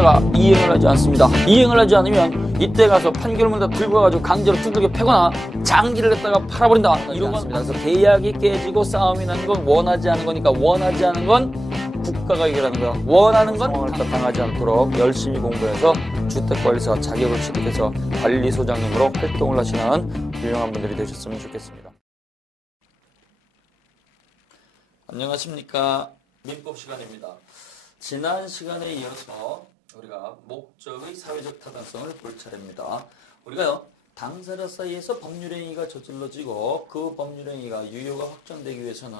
법에다가 이행을 하지 않습니다. 이행을 하지 않으면 이때 가서 판결문을 다 들고 가가지고 강제로 두들겨 패거나 장기를 갖다가 팔아버린다. 이런 건 그래서 계약이 깨지고 싸움이 나는 건 원하지 않은 거니까 원하지 않은 건 국가가 해결하는 거야. 원하는 건 상황을 당하지 않도록 열심히 공부해서 주택관리사 자격을 취득해서 관리소장님으로 활동을 하시는 유용한 분들이 되셨으면 좋겠습니다. 안녕하십니까. 민법 시간입니다. 지난 시간에 이어서 우리가 목적의 사회적 타당성을 볼 차례입니다. 우리가요, 당사자 사이에서 법률행위가 저질러지고 그 법률행위가 유효가 확정되기 위해서는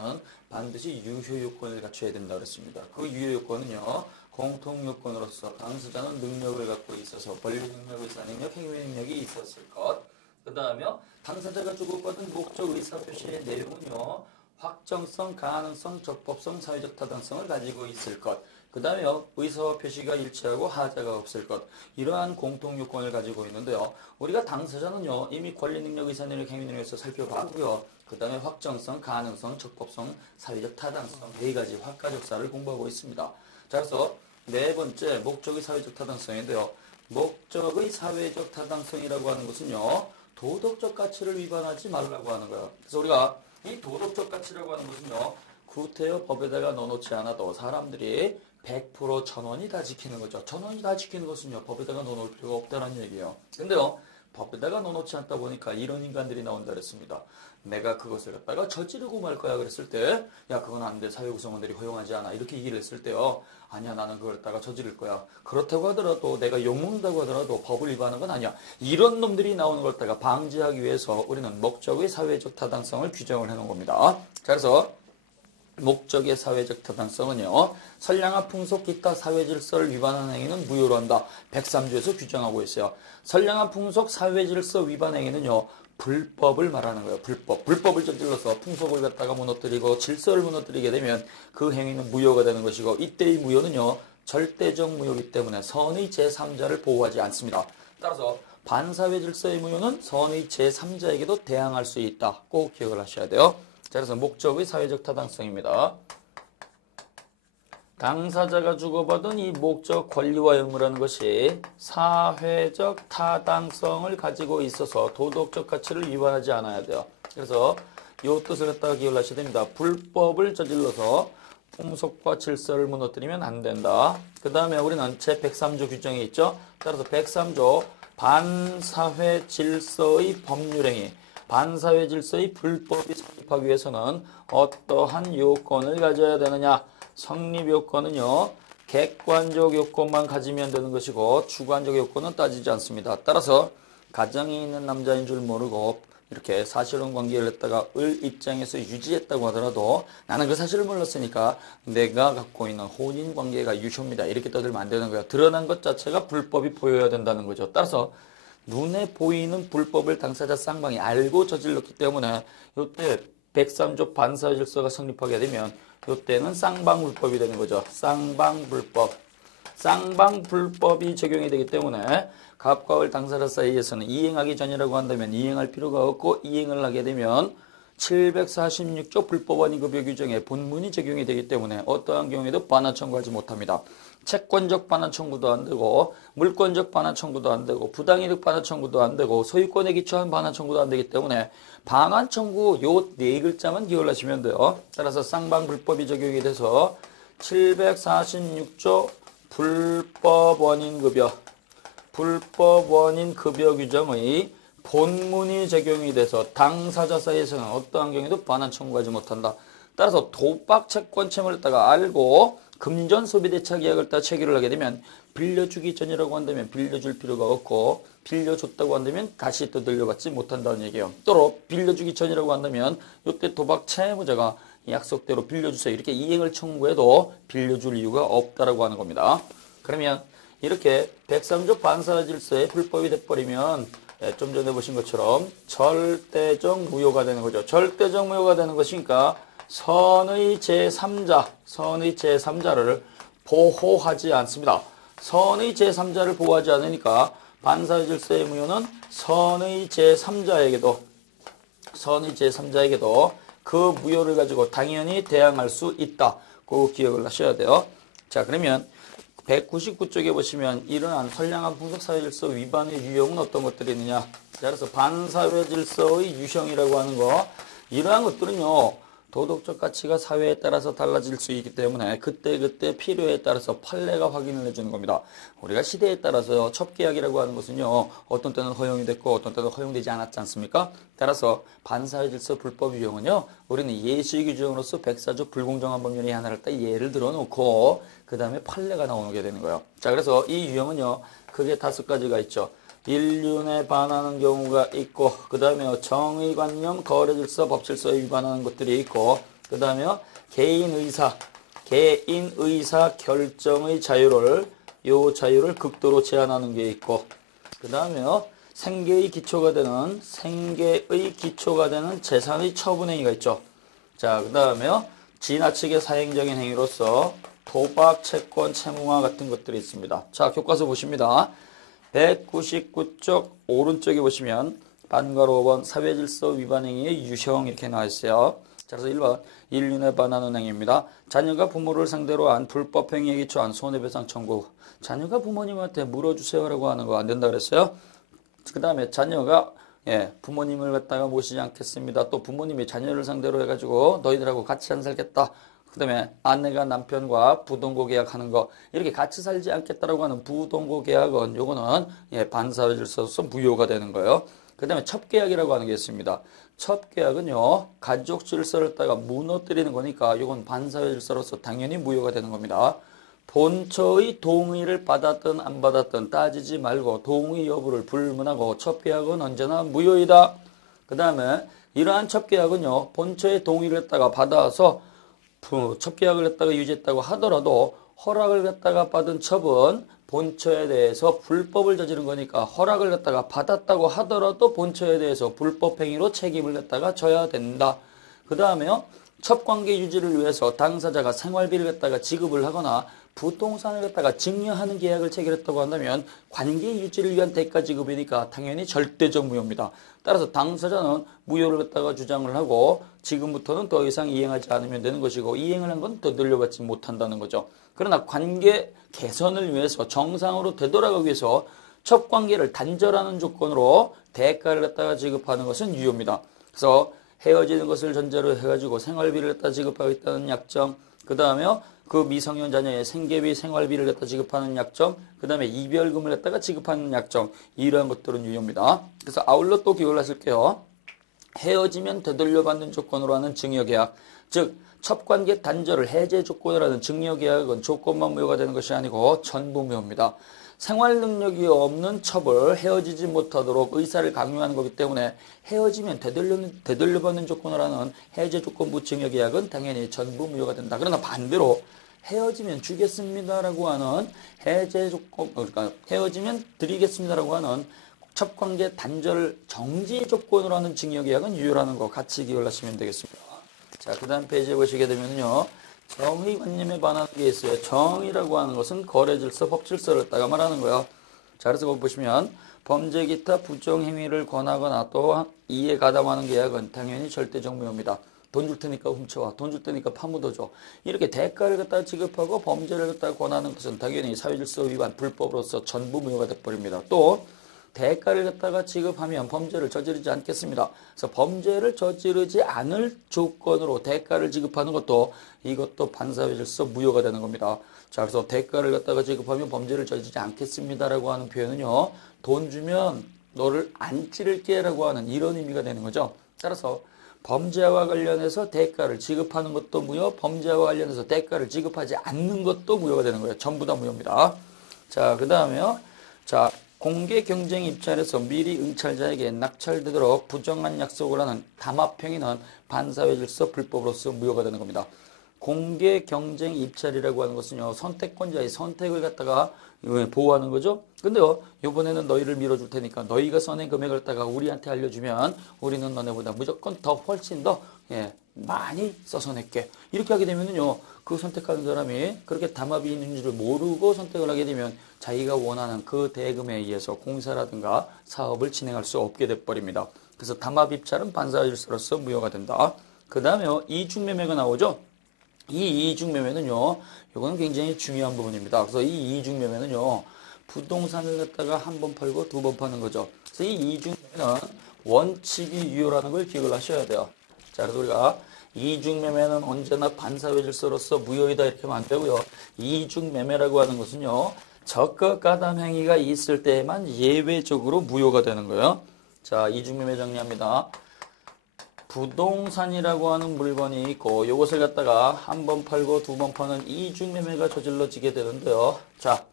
반드시 유효 요건을 갖춰야 된다고 그랬습니다. 그 유효 요건은요, 공통 요건으로서 당사자는 능력을 갖고 있어서 권리 능력, 의사 능력, 행위 능력이 있었을 것. 그 다음에 당사자가 주고받은 목적 의사 표시의 내용은요, 확정성, 가능성, 적법성, 사회적 타당성을 가지고 있을 것. 그 다음에 의사와 표시가 일치하고 하자가 없을 것. 이러한 공통 요건을 가지고 있는데요. 우리가 당사자는요, 이미 권리 능력, 의사 능력, 행위 능력에서 살펴봤고요. 그 다음에 확정성, 가능성, 적법성, 사회적 타당성, 네 가지 화가적사를 공부하고 있습니다. 자, 그래서 네 번째 목적의 사회적 타당성인데요. 목적의 사회적 타당성이라고 하는 것은요, 도덕적 가치를 위반하지 말라고 하는 거예요. 그래서 우리가 이 도덕적 가치라고 하는 것은요, 구태여 법에다가 넣어놓지 않아도 사람들이 100% 1000원이 다 지키는 거죠. 1000원이 다 지키는 것은요, 법에다가 넣어놓을 필요가 없다는 얘기예요. 근데요, 법에다가 넣어놓지 않다 보니까 이런 인간들이 나온다 그랬습니다. 내가 그것을 갖다가 저지르고 말 거야 그랬을 때, 야, 그건 안 돼. 사회구성원들이 허용하지 않아. 이렇게 얘기를 했을 때요, 아니야, 나는 그걸 갖다가 저지를 거야. 그렇다고 하더라도, 내가 욕먹는다고 하더라도 법을 위반하는 건 아니야. 이런 놈들이 나오는 걸 갖다가 방지하기 위해서 우리는 목적의 사회적 타당성을 규정을 해놓은 겁니다. 자, 그래서 목적의 사회적 타당성은요, 선량한 풍속 기타 사회질서를 위반하는 행위는 무효로 한다. 103조에서 규정하고 있어요. 선량한 풍속 사회질서 위반 행위는요, 불법을 말하는 거예요. 불법을 저질러서 풍속을 갖다가 무너뜨리고 질서를 무너뜨리게 되면 그 행위는 무효가 되는 것이고, 이때의 무효는요, 절대적 무효이기 때문에 선의 제3자를 보호하지 않습니다. 따라서 반사회 질서의 무효는 선의 제3자에게도 대항할 수 있다. 꼭 기억을 하셔야 돼요. 자, 그래서 목적의 사회적 타당성입니다. 당사자가 주고받은 이 목적 권리와 의무라는 것이 사회적 타당성을 가지고 있어서 도덕적 가치를 위반하지 않아야 돼요. 그래서 이 뜻을 갖다가 기억을 하셔야 됩니다. 불법을 저질러서 풍속과 질서를 무너뜨리면 안 된다. 그 다음에 우리는 제103조 규정이 있죠. 따라서 103조 반사회 질서의 법률행위, 반사회 질서의 불법이 성립하기 위해서는 어떠한 요건을 가져야 되느냐. 성립 요건은요, 객관적 요건만 가지면 되는 것이고 주관적 요건은 따지지 않습니다. 따라서 가정이 있는 남자인 줄 모르고 이렇게 사실혼 관계를 했다가 을 입장에서 유지했다고 하더라도 나는 그 사실을 몰랐으니까 내가 갖고 있는 혼인 관계가 유효입니다. 이렇게 떠들면 안 되는 거예요. 드러난 것 자체가 불법이 보여야 된다는 거죠. 따라서 눈에 보이는 불법을 당사자 쌍방이 알고 저질렀기 때문에 이때 103조 반사질서가 성립하게 되면 이때는 쌍방불법이 되는 거죠. 쌍방불법. 쌍방불법이 적용이 되기 때문에 갑과 을 당사자 사이에서는 이행하기 전이라고 한다면 이행할 필요가 없고, 이행을 하게 되면 746조 불법원인급여 규정에 본문이 적용이 되기 때문에 어떠한 경우에도 반환 청구하지 못합니다. 채권적 반환 청구도 안 되고, 물권적 반환 청구도 안 되고, 부당이득 반환 청구도 안 되고, 소유권에 기초한 반환 청구도 안 되기 때문에 반환 청구 요 네 글자만 기억을 하시면 돼요. 따라서 쌍방불법이 적용이 돼서 746조 불법원인급여 규정의 본문이 적용이 돼서 당사자 사이에서는 어떠한 경우에도 반환 청구하지 못한다. 따라서 도박 채권 채무를 갖다가 알고 금전 소비대차 계약을 따라 체결을 하게 되면 빌려주기 전이라고 한다면 빌려줄 필요가 없고, 빌려줬다고 한다면 다시 또 돌려받지 못한다는 얘기예요. 또 빌려주기 전이라고 한다면 이때 도박 채무자가 약속대로 빌려주세요 이렇게 이행을 청구해도 빌려줄 이유가 없다라고 하는 겁니다. 그러면 이렇게 103조 반사회 질서에 불법이 돼버리면 좀 전에 보신 것처럼 절대적 무효가 되는 거죠. 절대적 무효가 되는 것이니까 선의 제3자를 보호하지 않습니다. 선의 제3자를 보호하지 않으니까 반사회 질서의 무효는 선의 제3자에게도 그 무효를 가지고 당연히 대항할 수 있다. 그 기억을 하셔야 돼요. 자, 그러면 199쪽에 보시면 이러한 선량한 풍속사회질서 위반의 유형은 어떤 것들이 있느냐. 자, 그래서 반사회질서의 유형이라고 하는 거, 이러한 것들은요 도덕적 가치가 사회에 따라서 달라질 수 있기 때문에 그때그때 필요에 따라서 판례가 확인을 해주는 겁니다. 우리가 시대에 따라서 첩계약이라고 하는 것은요 어떤 때는 허용이 됐고 어떤 때는 허용되지 않았지 않습니까? 따라서 반사회질서 불법 유형은요 우리는 예시 규정으로서 백사조 불공정한 법률의 하나를 딱 예를 들어 놓고 그 다음에 판례가 나오게 되는 거예요. 자, 그래서 이 유형은요 크게 5가지가 있죠. 인륜에 반하는 경우가 있고, 그 다음에 정의관념, 거래질서, 법질서에 위반하는 것들이 있고, 그 다음에 개인의사 결정의 자유를 극도로 제한하는 게 있고, 그 다음에 생계의 기초가 되는 재산의 처분행위가 있죠. 자, 그 다음에 지나치게 사행적인 행위로서 도박, 채권, 채무화 같은 것들이 있습니다. 자, 교과서 보십니다. 199쪽 오른쪽에 보시면 반괄호 5번 사회질서 위반 행위의 유형 이렇게 나와 있어요. 자, 그래서 1번 인륜에 반하는 행위입니다. 자녀가 부모를 상대로 한 불법 행위에 기초한 손해배상 청구. 자녀가 부모님한테 물어주세요라고 하는 거 안 된다 그랬어요. 그 다음에 자녀가 부모님을 갖다가 모시지 않겠습니다. 또 부모님이 자녀를 상대로 해가지고 너희들하고 같이 안 살겠다. 그 다음에 아내가 남편과 부동거 계약하는 거, 이렇게 같이 살지 않겠다라고 하는 부동거 계약은 요거는 반사회질서로서 무효가 되는 거예요. 그 다음에 첩계약이라고 하는 게 있습니다. 첩계약은요 가족 질서를 따가 무너뜨리는 거니까 요건 반사회질서로서 당연히 무효가 되는 겁니다. 본처의 동의를 받았든 안 받았든 따지지 말고 동의 여부를 불문하고 첩계약은 언제나 무효이다. 그 다음에 이러한 첩계약은요 본처의 동의를 갖다가 받아서 첩계약을 갖다가 유지했다고 하더라도 허락을 갖다가 받은 첩은 본처에 대해서 불법을 저지른 거니까 허락을 갖다가 받았다고 하더라도 본처에 대해서 불법 행위로 책임을 갖다가 져야 된다. 그 다음에요 첩관계 유지를 위해서 당사자가 생활비를 갖다가 지급을 하거나 부동산을 갖다가 증여하는 계약을 체결했다고 한다면 관계 유지를 위한 대가 지급이니까 당연히 절대적 무효입니다. 따라서 당사자는 무효를 갖다가 주장을 하고 지금부터는 더 이상 이행하지 않으면 되는 것이고 이행을 한 건 더 늘려받지 못한다는 거죠. 그러나 관계 개선을 위해서 정상으로 되돌아가기 위해서 첩관계를 단절하는 조건으로 대가를 갖다가 지급하는 것은 유효입니다. 그래서 헤어지는 것을 전제로 해가지고 생활비를 갖다 지급하겠다는 약정, 그 다음에 그 미성년 자녀의 생계비, 생활비를 갖다 지급하는 약정, 그 다음에 이별금을 갖다가 지급하는 약정, 이러한 것들은 유효입니다. 그래서 아울러 또 기억을 하실게요. 헤어지면 되돌려받는 조건으로 하는 증여계약, 즉 첩관계 단절을 해제 조건으로 하는 증여계약은 조건만 무효가 되는 것이 아니고 전부 무효입니다. 생활 능력이 없는 첩을 헤어지지 못하도록 의사를 강요하는 거기 때문에 헤어지면 되돌려받는 조건으로 하는 해제 조건부 증여계약은 당연히 전부 무효가 된다. 그러나 반대로 헤어지면 주겠습니다라고 하는 해제 조건, 그러니까 헤어지면 드리겠습니다라고 하는 첩관계 단절 정지 조건으로 하는 증여계약은 유효라는 거 같이 기억을 하시면 되겠습니다. 자, 그 다음 페이지에 보시게 되면요. 정의관념에 반하는 게 있어요. 정의라고 하는 것은 거래질서, 법질서를 따가 말하는 거예요. 자, 그래서 거기 보시면 범죄 기타 부정행위를 권하거나 또 이에 가담하는 계약은 당연히 절대적 무효입니다. 돈 줄 테니까 훔쳐와, 돈 줄 테니까 파묻어줘. 이렇게 대가를 갖다 지급하고 범죄를 갖다 권하는 것은 당연히 사회질서 위반, 불법으로서 전부 무효가 돼버립니다. 또 대가를 갖다가 지급하면 범죄를 저지르지 않겠습니다. 그래서 범죄를 저지르지 않을 조건으로 대가를 지급하는 것도 이것도 반사회질서 무효가 되는 겁니다. 자, 그래서 대가를 갖다가 지급하면 범죄를 저지르지 않겠습니다라고 하는 표현은요, 돈 주면 너를 안 찌를게라고 하는 이런 의미가 되는 거죠. 따라서 범죄와 관련해서 대가를 지급하는 것도 무효, 범죄와 관련해서 대가를 지급하지 않는 것도 무효가 되는 거예요. 전부 다 무효입니다. 자, 그 다음에요. 자, 공개 경쟁 입찰에서 미리 응찰자에게 낙찰되도록 부정한 약속을 하는 담합행위는 반사회질서 불법으로서 무효가 되는 겁니다. 공개 경쟁 입찰이라고 하는 것은요, 선택권자의 선택을 갖다가 보호하는 거죠. 근데요, 이번에는 너희를 밀어줄 테니까 너희가 써낸 금액을 갖다가 우리한테 알려주면 우리는 너네보다 무조건 더 훨씬 더 많이 써서 낼게. 이렇게 하게 되면요, 그 선택하는 사람이 그렇게 담합이 있는 줄 모르고 선택을 하게 되면 자기가 원하는 그 대금에 의해서 공사라든가 사업을 진행할 수 없게 돼버립니다. 그래서 담합 입찰은 반사질서로서 무효가 된다. 그 다음에 이중매매가 나오죠. 이 이중매매는요, 이거는 굉장히 중요한 부분입니다. 그래서 이 이중매매는요, 부동산을 갖다가 한 번 팔고 두 번 파는 거죠. 그래서 이 이중매매는 원칙이 유효라는 걸 기억을 하셔야 돼요. 자, 그래서 우리가 이중매매는 언제나 반사회 질서로서 무효이다 이렇게 하면 안 되고요. 이중매매라고 하는 것은요, 적극가담 행위가 있을 때에만 예외적으로 무효가 되는 거예요. 자, 이중매매 정리합니다. 부동산이라고 하는 물건이 있고 이것을 갖다가 한 번 팔고 두 번 파는 이중매매가 저질러지게 되는데요. 자,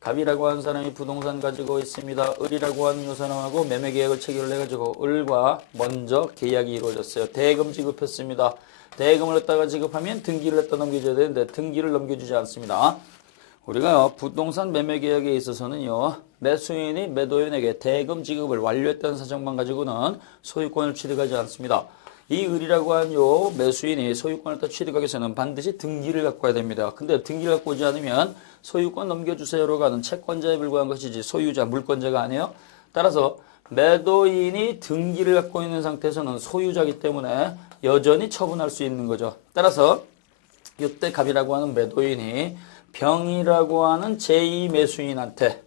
갑이라고 하는 사람이 부동산 가지고 있습니다. 을이라고 하는 요 사람하고 매매 계약을 체결을 해가지고 을과 먼저 계약이 이루어졌어요. 대금 지급했습니다. 대금을 갖다가 지급하면 등기를 갖다 넘겨줘야 되는데 등기를 넘겨주지 않습니다. 우리가요, 부동산 매매 계약에 있어서는요, 매수인이 매도인에게 대금 지급을 완료했다는 사정만 가지고는 소유권을 취득하지 않습니다. 이 을이라고 한 요 매수인이 소유권을 다 취득하기 위해서는 반드시 등기를 갖고 와야 됩니다. 근데 등기를 갖고 오지 않으면 소유권 넘겨주세요로 하는 채권자에 불과한 것이지 소유자, 물권자가 아니에요. 따라서 매도인이 등기를 갖고 있는 상태에서는 소유자이기 때문에 여전히 처분할 수 있는 거죠. 따라서 이때 갑이라고 하는 매도인이 병이라고 하는 제2 매수인한테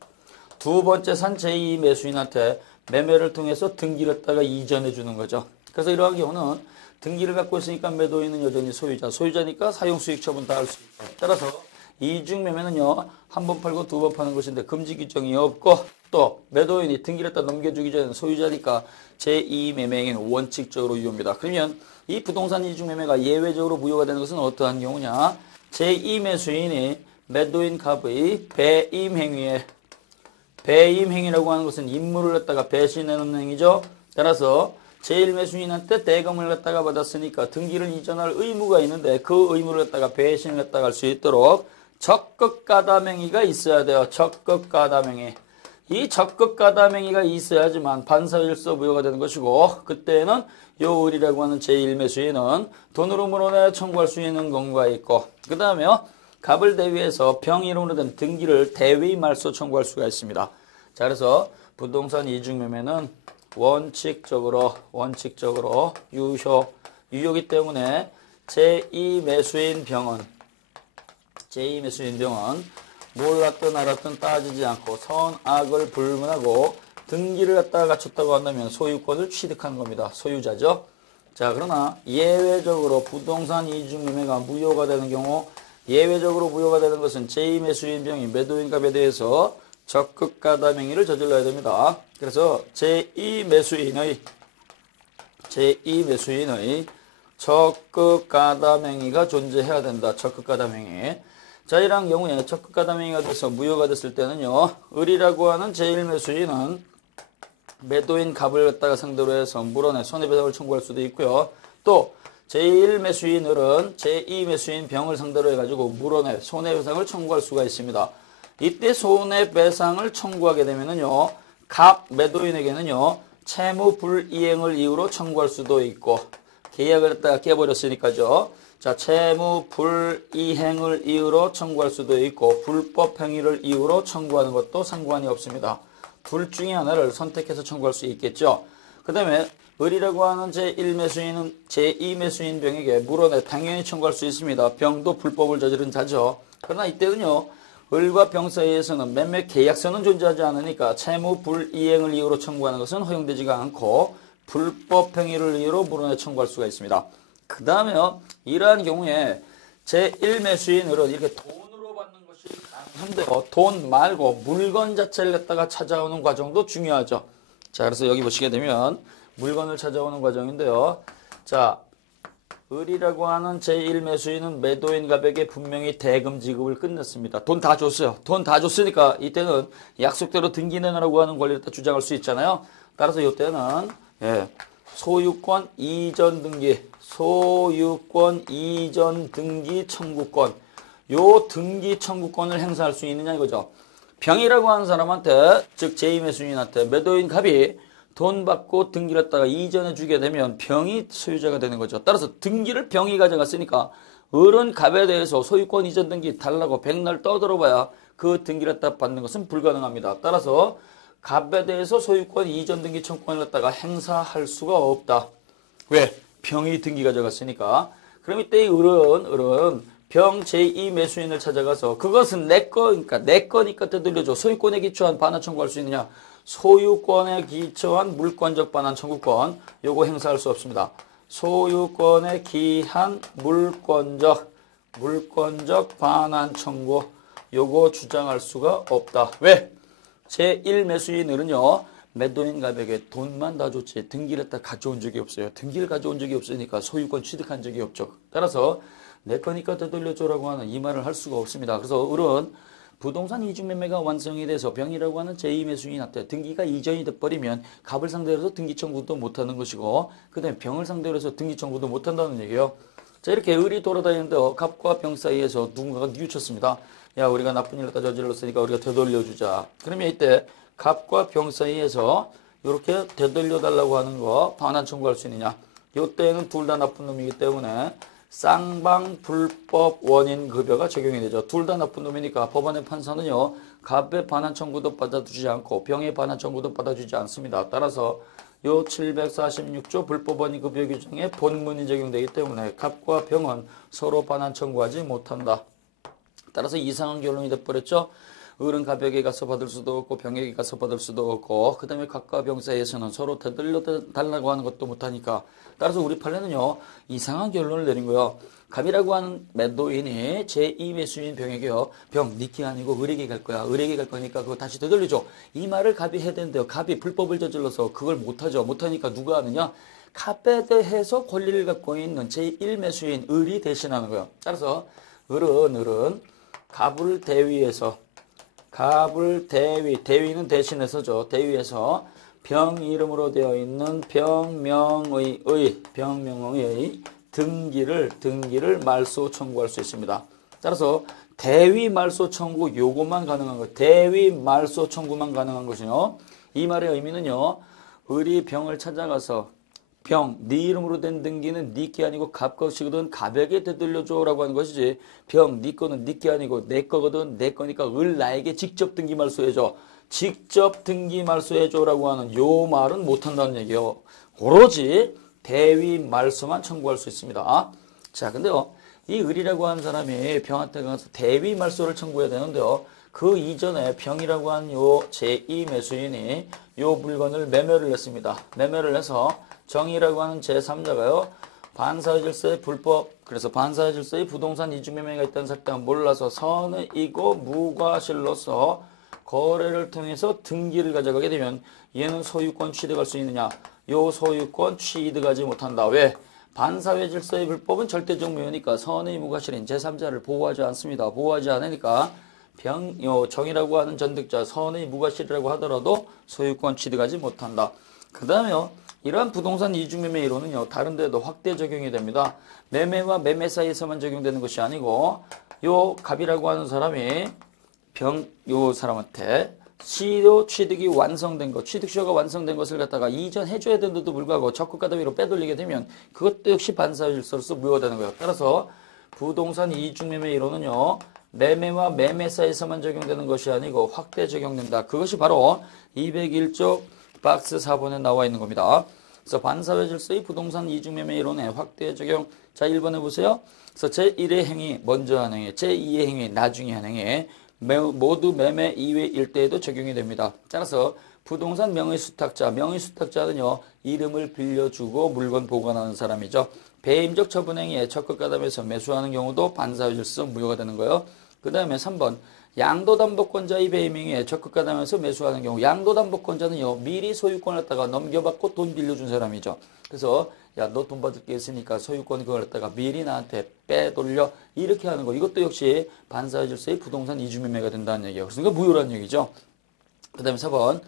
두 번째 산 제2 매수인한테 매매를 통해서 등기를 갖다가 이전해 주는 거죠. 그래서 이러한 경우는 등기를 갖고 있으니까 매도인은 여전히 소유자, 소유자니까 사용수익 처분 다 할 수 있고 따라서 이중매매는요, 한 번 팔고 두 번 파는 것인데 금지 규정이 없고 또 매도인이 등기를 갖다 넘겨주기 전에 소유자니까 제2매매행위는 원칙적으로 유효입니다. 그러면 이 부동산 이중매매가 예외적으로 무효가 되는 것은 어떠한 경우냐? 제2매수인이 매도인 갑의 배임행위에 배임행위라고 하는 것은 임무를 갖다가 배신하는 행위죠. 따라서 제1매수인한테 대금을 갖다가 받았으니까 등기를 이전할 의무가 있는데 그 의무를 갖다가 배신을 갖다가 할 수 있도록 적극가담행위가 있어야 돼요. 적극가담행위. 이 적극가담행위가 있어야지만 반사질서 무효가 되는 것이고 그때는 요 을이라고 하는 제1매수인은 돈으로 물어내 청구할 수 있는 경우가 있고 그 다음에 갑을 대위해서 병이름으로 된 등기를 대위 말소 청구할 수가 있습니다. 자, 그래서 부동산 이중매매는 원칙적으로 유효이기 때문에 제2매수인 병은 몰랐든 알았든 따지지 않고 선악을 불문하고 등기를 갖다가 갖췄다고 한다면 소유권을 취득하는 겁니다. 소유자죠. 자, 그러나 예외적으로 부동산 이중매매가 무효가 되는 경우 예외적으로 무효가 되는 것은 제2매수인 병이 매도인과 매도해서 적극가담행위를 저질러야 됩니다. 그래서 제2매수인의 적극가담행위가 존재해야 된다. 적극가담행위. 자, 이러한 경우에 적극가담행위가 돼서 무효가 됐을 때는요, 을이라고 하는 제1매수인은 매도인 갑을 갖다가 상대로 해서 물어내 손해배상을 청구할 수도 있고요. 또 제1매수인 을은 제2매수인 병을 상대로 해가지고 물어내 손해배상을 청구할 수가 있습니다. 이때 손해배상을 청구하게 되면은요, 갑 매도인에게는요, 채무 불이행을 이유로 청구할 수도 있고, 계약을 갖다가 깨버렸으니까죠. 자, 채무 불이행을 이유로 청구할 수도 있고, 불법 행위를 이유로 청구하는 것도 상관이 없습니다. 둘 중에 하나를 선택해서 청구할 수 있겠죠. 그 다음에 을이라고 하는 제1매수인은 제2매수인 병에게 물어내 당연히 청구할 수 있습니다. 병도 불법을 저지른 자죠. 그러나 이때는요, 을과 병 사이에서는 매매 계약서는 존재하지 않으니까 채무 불이행을 이유로 청구하는 것은 허용되지가 않고 불법 행위를 이유로 물어내 청구할 수가 있습니다. 그 다음에 이러한 경우에 제1매수인 을은 이렇게 돈으로 받는 것이 가능한데요. 돈 말고 물건 자체를 갖다가 찾아오는 과정도 중요하죠. 자, 그래서 여기 보시게 되면 물건을 찾아오는 과정인데요. 자, 을이라고 하는 제1매수인은 매도인 갑에게 분명히 대금 지급을 끝냈습니다. 돈 다 줬어요. 돈 다 줬으니까 이때는 약속대로 등기 내놓으라고 하는 권리를 주장할 수 있잖아요. 따라서 이때는 소유권 이전 등기 청구권, 요 등기 청구권을 행사할 수 있느냐 이거죠. 병이라고 하는 사람한테, 즉 제2매수인한테 매도인 갑이 돈 받고 등기를 갖다가 이전해 주게 되면 병이 소유자가 되는 거죠. 따라서 등기를 병이 가져갔으니까 을은 갑에 대해서 소유권 이전 등기 달라고 백날 떠들어봐야 그 등기를 갖다 받는 것은 불가능합니다. 따라서 갑에 대해서 소유권 이전 등기 청구권을 갖다가 행사할 수가 없다. 왜? 병이 등기 가져갔으니까. 그럼 이때 이 을은 병 제2 매수인을 찾아가서 그것은 내 거니까 내 거니까 되돌려줘. 소유권에 기초한 반환 청구할 수 있느냐? 소유권에 기초한 물권적 반환 청구권 요거 행사할 수 없습니다. 소유권에 기한 물권적 반환 청구 요거 주장할 수가 없다. 왜? 제1 매수인은요 매도인 가격에 돈만 다 줬지 등기를 다 가져온 적이 없어요. 등기를 가져온 적이 없으니까 소유권 취득한 적이 없죠. 따라서 내 거니까 되돌려줘라고 하는 이 말을 할 수가 없습니다. 그래서 을은 부동산 이중 매매가 완성이 돼서 병이라고 하는 제2 매수인한테 등기가 이전이 돼버리면 갑을 상대로 해서 등기 청구도 못하는 것이고 그 다음에 병을 상대로 해서 등기 청구도 못한다는 얘기예요. 자 이렇게 을이 돌아다니는데 갑과 병 사이에서 누군가가 뉘우쳤습니다. 야 우리가 나쁜 일을 다 저질렀으니까 우리가 되돌려주자. 그러면 이때 갑과 병 사이에서 이렇게 되돌려달라고 하는 거 반환 청구할 수 있느냐. 이때는 둘 다 나쁜 놈이기 때문에 쌍방 불법 원인 급여가 적용이 되죠. 둘 다 나쁜 놈이니까 법원의 판사는요. 갑의 반환 청구도 받아주지 않고 병의 반환 청구도 받아주지 않습니다. 따라서 요 746조 불법 원인 급여 규정에 본문이 적용되기 때문에 갑과 병은 서로 반환 청구하지 못한다. 따라서 이상한 결론이 돼버렸죠. 을은 갑에게 가서 받을 수도 없고 병에게 가서 받을 수도 없고 그 다음에 갑과 병 사이에서는 서로 되돌려 달라고 하는 것도 못하니까 따라서 우리 판례는요 이상한 결론을 내린 거예요. 갑이라고 하는 매도인이 제2 매수인 병에게요. 병, 니께 아니고 을에게 갈 거야. 을에게 갈 거니까 그거 다시 되돌려줘. 이 말을 갑이 해야 되는데요. 갑이 불법을 저질러서 그걸 못하죠. 못하니까 누가 하느냐? 갑에 대해서 권리를 갖고 있는 제1 매수인 을이 대신하는 거예요. 따라서 을은 갑을 대위해서 대위는 대신해서죠. 대위에서 병 이름으로 되어 있는 병명의 등기를 말소 청구할 수 있습니다. 따라서 대위 말소 청구 요것만 가능한 거. 대위 말소 청구만 가능한 것이요. 이 말의 의미는요. 을이 병을 찾아가서 병, 네 이름으로 된 등기는 니께 아니고 갑 것이거든 갑에게 되돌려줘라고 하는 것이지 병, 네 거는 니께 아니고 내 거거든 내 거니까 을 나에게 직접 등기 말소해줘. 직접 등기 말소해줘라고 하는 요 말은 못한다는 얘기예요. 오로지 대위 말소만 청구할 수 있습니다. 자, 근데요. 이 을이라고 하는 사람이 병한테 가서 대위 말소를 청구해야 되는데요. 그 이전에 병이라고 하는 요 제2 매수인이 요 물건을 매매를 했습니다. 매매를 해서 정이라고 하는 제3자가요. 반사회 질서의 불법, 그래서 반사회 질서의 부동산 이중매매가 있다는 사실을 몰라서 선의이고 무과실로서 거래를 통해서 등기를 가져가게 되면 얘는 소유권 취득할 수 있느냐? 요 소유권 취득하지 못한다. 왜? 반사회 질서의 불법은 절대적 무효니까 선의 무과실인 제3자를 보호하지 않습니다. 보호하지 않으니까 정이라고 하는 전득자 선의 무과실이라고 하더라도 소유권 취득하지 못한다. 그 다음에요. 이러한 부동산 이중매매 이론은요. 다른 데도 확대 적용이 됩니다. 매매와 매매 사이에서만 적용되는 것이 아니고 요 갑이라고 하는 사람이 요 사람한테 시효 취득이 완성된 것, 취득시효가 완성된 것을 갖다가 이전 해줘야 되는데도 불구하고 적극 가담위로 빼돌리게 되면 그것도 역시 반사회 질서로서 무효되는 거예요. 따라서 부동산 이중매매 이론은요. 매매와 매매 사이에서만 적용되는 것이 아니고 확대 적용된다. 그것이 바로 201조 박스 4번에 나와 있는 겁니다. 그래서 반사회 질서의 부동산 이중매매 이론의 확대 적용. 자, 1번에 보세요. 그래서 제1의 행위 먼저 한 행위, 제2의 행위 나중에 한 행위 모두 매매 2회 1대에도 적용이 됩니다. 따라서 부동산 명의수탁자는요. 이름을 빌려주고 물건 보관하는 사람이죠. 배임적 처분행위에 적극 가담해서 매수하는 경우도 반사회 질서 무효가 되는 거예요. 그 다음에 3번 양도담보권자의 배임행위에 적극 가담해서 매수하는 경우 양도담보권자는요. 미리 소유권을 갖다가 넘겨받고 돈 빌려준 사람이죠. 그래서 야, 너 돈 받을 게 있으니까 소유권 그걸 갖다가 미리 나한테 빼돌려 이렇게 하는 거 이것도 역시 반사회 질서의 부동산 이중매매가 된다는 얘기예요. 그러니까 무효라는 얘기죠. 그 다음에 4번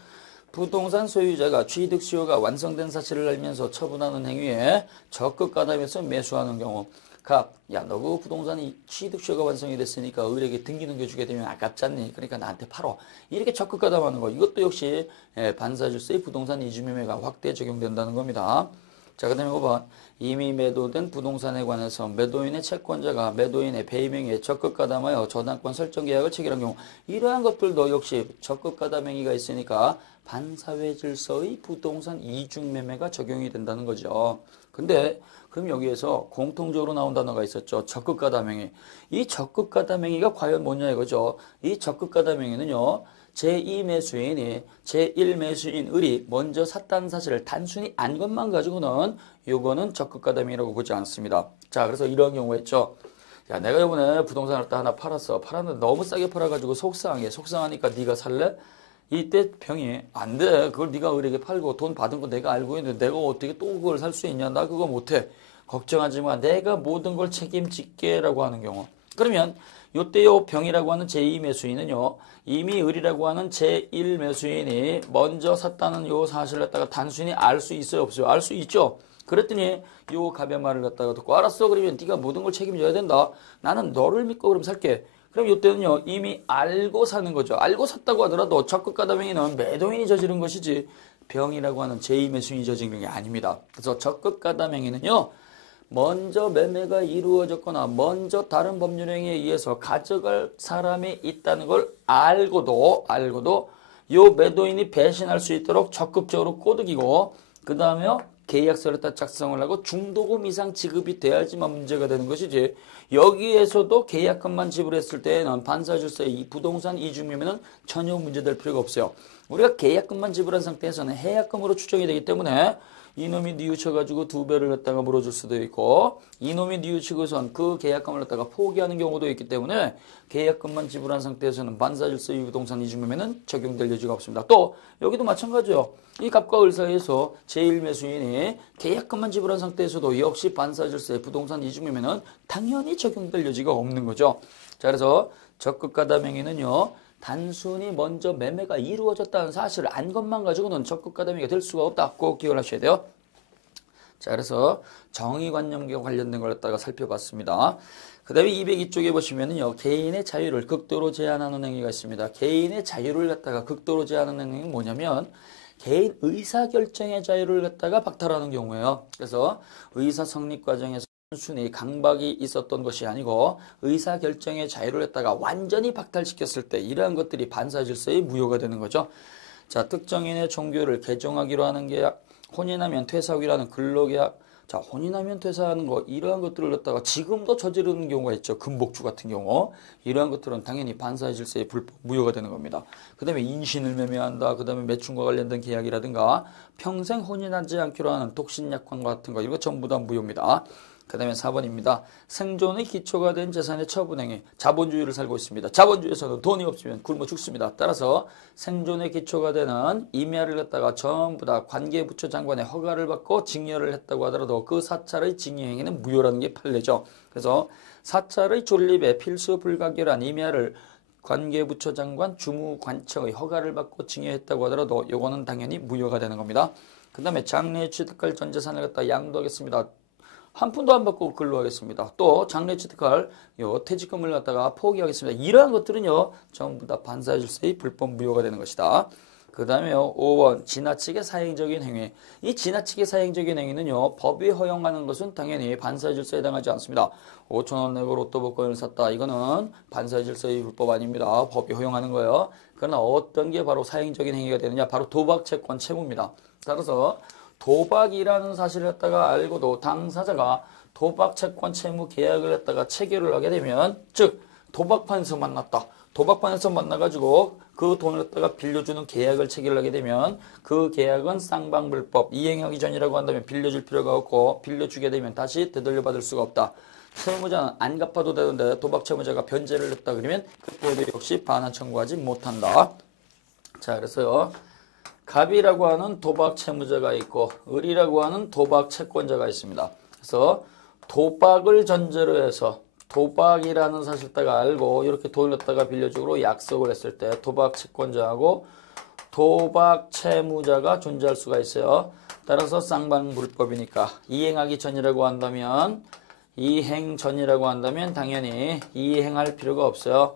부동산 소유자가 취득시효가 완성된 사실을 알면서 처분하는 행위에 적극 가담해서 매수하는 경우 갑, 야, 너 그 부동산이 취득시효가 완성이 됐으니까 을에게 등기 넘겨주게 되면 아깝잖니. 그러니까 나한테 팔어. 이렇게 적극 가담하는 거. 이것도 역시 반사회 질서의 부동산 이중매매가 확대 적용된다는 겁니다. 자, 그 다음에 5번 이미 매도된 부동산에 관해서 매도인의 채권자가 매도인의 배임행위에 적극 가담하여 저당권 설정 계약을 체결한 경우 이러한 것들도 역시 적극 가담 행위가 있으니까 반사회 질서의 부동산 이중매매가 적용이 된다는 거죠. 근데 그럼 여기에서 공통적으로 나온 단어가 있었죠. 적극가담행위. 이 적극가담행위가 과연 뭐냐 이거죠. 이 적극가담행위는요. 제2매수인이 제1매수인을이 먼저 샀다는 사실을 단순히 안 것만 가지고는 요거는 적극가담행위라고 보지 않습니다. 자, 그래서 이런 경우가 있죠. 야, 내가 이번에 부동산을 또 하나 팔았어. 팔았는데 너무 싸게 팔아가지고 속상해. 속상하니까 네가 살래? 이때 병이 안 돼. 그걸 네가 의리게 팔고 돈 받은 거 내가 알고 있는데 내가 어떻게 또 그걸 살 수 있냐. 나 그거 못해. 걱정하지 마. 내가 모든 걸 책임질게 라고 하는 경우. 그러면 요때 요 병이라고 하는 제2매수인은요. 이미 을이라고 하는 제1매수인이 먼저 샀다는 요 사실을 갖다가 단순히 알 수 있어요? 없어요? 알 수 있죠. 그랬더니 요 갑의 말을 갖다가 듣고 알았어. 그러면 네가 모든 걸 책임져야 된다. 나는 너를 믿고 그럼 살게. 그럼 이때는요 이미 알고 사는 거죠. 알고 샀다고 하더라도 적극가담행위는 매도인이 저지른 것이지 병이라고 하는 제2매수인이 저지른 게 아닙니다. 그래서 적극가담행위는요 먼저 매매가 이루어졌거나 먼저 다른 법률행위에 의해서 가져갈 사람이 있다는 걸 알고도 요 매도인이 배신할 수 있도록 적극적으로 꼬드기고 그 다음에 계약서를 다 작성을 하고 중도금 이상 지급이 돼야지만 문제가 되는 것이지 여기에서도 계약금만 지불했을 때에는 반사질서의 이 부동산 이중매매는 전혀 문제될 필요가 없어요. 우리가 계약금만 지불한 상태에서는 해약금으로 추정이 되기 때문에 이놈이 뉘우쳐가지고 2배를 갖다가 물어줄 수도 있고 이놈이 뉘우치고선 그 계약금을 갖다가 포기하는 경우도 있기 때문에 계약금만 지불한 상태에서는 반사질서의 부동산 이중매매는 적용될 여지가 없습니다. 또 여기도 마찬가지요. 이 갑과 을 사이에서 제1매수인이 계약금만 지불한 상태에서도 역시 반사질서의 부동산 이중매매는 당연히 적용될 여지가 없는 거죠. 자, 그래서 적극가담행위는요. 단순히 먼저 매매가 이루어졌다는 사실을 안 것만 가지고는 적극가담행위가 될 수가 없다. 꼭 기억하셔야 돼요. 자, 그래서 정의관념과 관련된 걸 갖다가 살펴봤습니다. 그 다음에 202쪽에 보시면은요, 개인의 자유를 극도로 제한하는 행위가 있습니다. 개인의 자유를 갖다가 극도로 제한하는 행위는 뭐냐면, 개인 의사결정의 자유를 갖다가 박탈하는 경우예요. 그래서 의사 성립 과정에서 단순히 강박이 있었던 것이 아니고 의사결정의 자유를 갖다가 완전히 박탈시켰을 때 이러한 것들이 반사질서의 무효가 되는 거죠. 자, 특정인의 종교를 개종하기로 하는 계약, 혼인하면 퇴사하기로 하는 근로계약, 자, 혼인하면 퇴사하는 거 이러한 것들을 갖다가 지금도 저지르는 경우가 있죠. 금복주 같은 경우 이러한 것들은 당연히 반사질서의 불법 무효가 되는 겁니다. 그 다음에 인신을 매매한다. 그 다음에 매춘과 관련된 계약이라든가 평생 혼인하지 않기로 하는 독신약관 같은 거 이거 전부 다 무효입니다. 그 다음에 4번입니다. 생존의 기초가 된 재산의 처분행위. 자본주의를 살고 있습니다. 자본주의에서는 돈이 없으면 굶어 죽습니다. 따라서 생존의 기초가 되는 임야를 갖다가 전부 다 관계부처 장관의 허가를 받고 징여를 했다고 하더라도 그 사찰의 징여행위는 무효라는 게 판례죠. 그래서 사찰의 존립에 필수 불가결한 임야를 관계부처 장관 주무관청의 허가를 받고 징여했다고 하더라도 이거는 당연히 무효가 되는 겁니다. 그 다음에 장래에 취득할 전 재산을 갖다 양도하겠습니다. 한 푼도 안 받고 근로하겠습니다. 또 장래 취득할 퇴직금을 갖다가 포기하겠습니다. 이러한 것들은요 전부 다 반사질서의 불법 무효가 되는 것이다. 그 다음에요 5번 지나치게 사행적인 행위. 이 지나치게 사행적인 행위는요 법이 허용하는 것은 당연히 반사질서에 해당하지 않습니다. 5,000원 내고 로또 복권을 샀다. 이거는 반사질서의 불법 아닙니다. 법이 허용하는 거예요. 그러나 어떤 게 바로 사행적인 행위가 되느냐? 바로 도박, 채권, 채무입니다. 따라서 도박이라는 사실을 갖다가 알고도 당사자가 도박, 채권, 채무 계약을 갖다가 체결을 하게 되면 즉 도박판에서 만났다. 도박판에서 만나가지고 그 돈을 갖다가 빌려주는 계약을 체결하게 되면 그 계약은 쌍방불법 이행하기 전이라고 한다면 빌려줄 필요가 없고 빌려주게 되면 다시 되돌려받을 수가 없다. 채무자는 안 갚아도 되는데 도박 채무자가 변제를 했다 그러면 그때도 역시 반환 청구하지 못한다. 자, 그래서요. 갑이라고 하는 도박 채무자가 있고 을이라고 하는 도박 채권자가 있습니다. 그래서 도박을 전제로 해서 도박이라는 사실을 따가 알고 이렇게 돈을 갖다가 빌려주기로 약속을 했을 때 도박 채권자하고 도박 채무자가 존재할 수가 있어요. 따라서 쌍방불법이니까 이행하기 전이라고 한다면 당연히 이행할 필요가 없어요.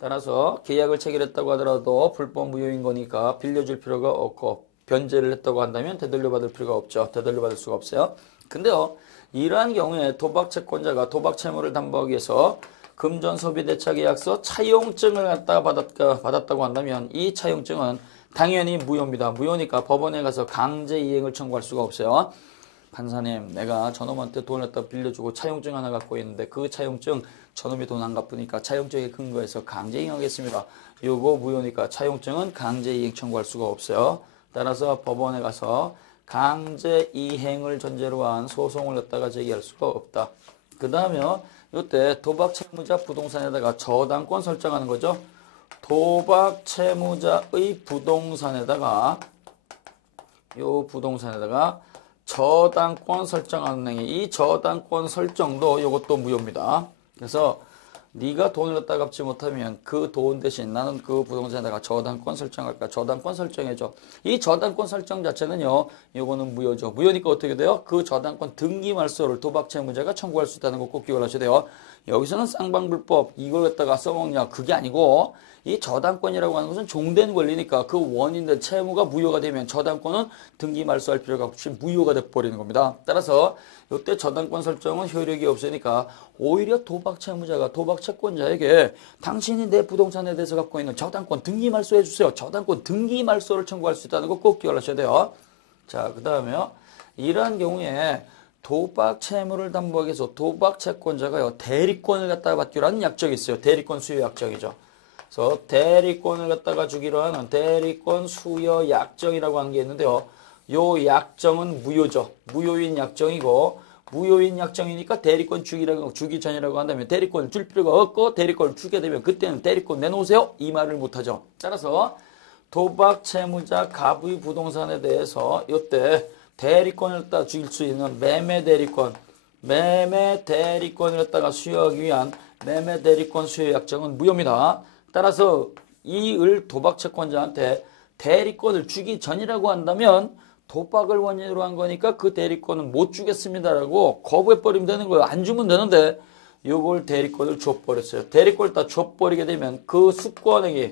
따라서 계약을 체결했다고 하더라도 불법 무효인 거니까 빌려줄 필요가 없고 변제를 했다고 한다면 되돌려받을 필요가 없죠. 되돌려받을 수가 없어요. 근데요. 이러한 경우에 도박 채권자가 도박 채무를 담보하기 위해서 금전소비대차계약서 차용증을 갖다가 받았다고 한다면 이 차용증은 당연히 무효입니다. 무효니까 법원에 가서 강제 이행을 청구할 수가 없어요. 판사님, 내가 저놈한테 돈을 갖다 빌려주고 차용증 하나 갖고 있는데 그 차용증 저놈이 돈 안 갚으니까 차용증에 근거해서 강제이행하겠습니다. 요거 무효니까 차용증은 강제이행 청구할 수가 없어요. 따라서 법원에 가서 강제이행을 전제로 한 소송을 갖다가 제기할 수가 없다. 그 다음에 이때 도박 채무자 부동산에다가 저당권 설정하는 거죠. 도박 채무자의 부동산에다가 요 부동산에다가 저당권 설정하는 행위. 이 저당권 설정도 이것도 무효입니다. 그래서 네가 돈을 갖다 갚지 못하면 그 돈 대신 나는 그 부동산에다가 저당권 설정할까? 저당권 설정해줘. 이 저당권 설정 자체는요, 요거는 무효죠. 무효니까 어떻게 돼요? 그 저당권 등기 말소를 도박 채무자가 청구할 수 있다는 거 꼭 기억하셔야 돼요. 여기서는 쌍방불법 이걸 갖다가 써먹냐? 그게 아니고 이 저당권이라고 하는 것은 종된 권리니까 그 원인된 채무가 무효가 되면 저당권은 등기 말소할 필요가 없이 무효가 돼버리는 겁니다. 따라서 이때 저당권 설정은 효력이 없으니까 오히려 도박 채무자가 도박 채권자에게 당신이 내 부동산에 대해서 갖고 있는 저당권 등기 말소해 주세요. 저당권 등기 말소를 청구할 수 있다는 거 꼭 기억하셔야 돼요. 자, 그 다음에요. 이러한 경우에 도박 채무를 담보하기 위해서 도박 채권자가요, 대리권을 갖다가 받기로 하는 약정이 있어요. 대리권 수요 약정이죠. 그래서 대리권을 갖다가 주기로 하는 대리권 수여 약정이라고 하는 게 있는데요. 요 약정은 무효죠. 무효인 약정이고, 무효인 약정이니까 대리권 주기 전이라고 한다면 대리권을 줄 필요가 없고, 대리권을 주게 되면 그때는 대리권 내놓으세요, 이 말을 못하죠. 따라서 도박 채무자 갑의 부동산에 대해서 이때 대리권을 갖다 줄 수 있는 매매 대리권을 갖다가 수여하기 위한 매매 대리권 수여 약정은 무효입니다. 따라서 이을 도박 채권자한테 대리권을 주기 전이라고 한다면 도박을 원인으로 한 거니까 그 대리권은 못 주겠습니다라고 거부해버리면 되는 거예요. 안 주면 되는데 요걸 대리권을 줘버렸어요. 대리권을 다 줘버리게 되면 그 수권행위,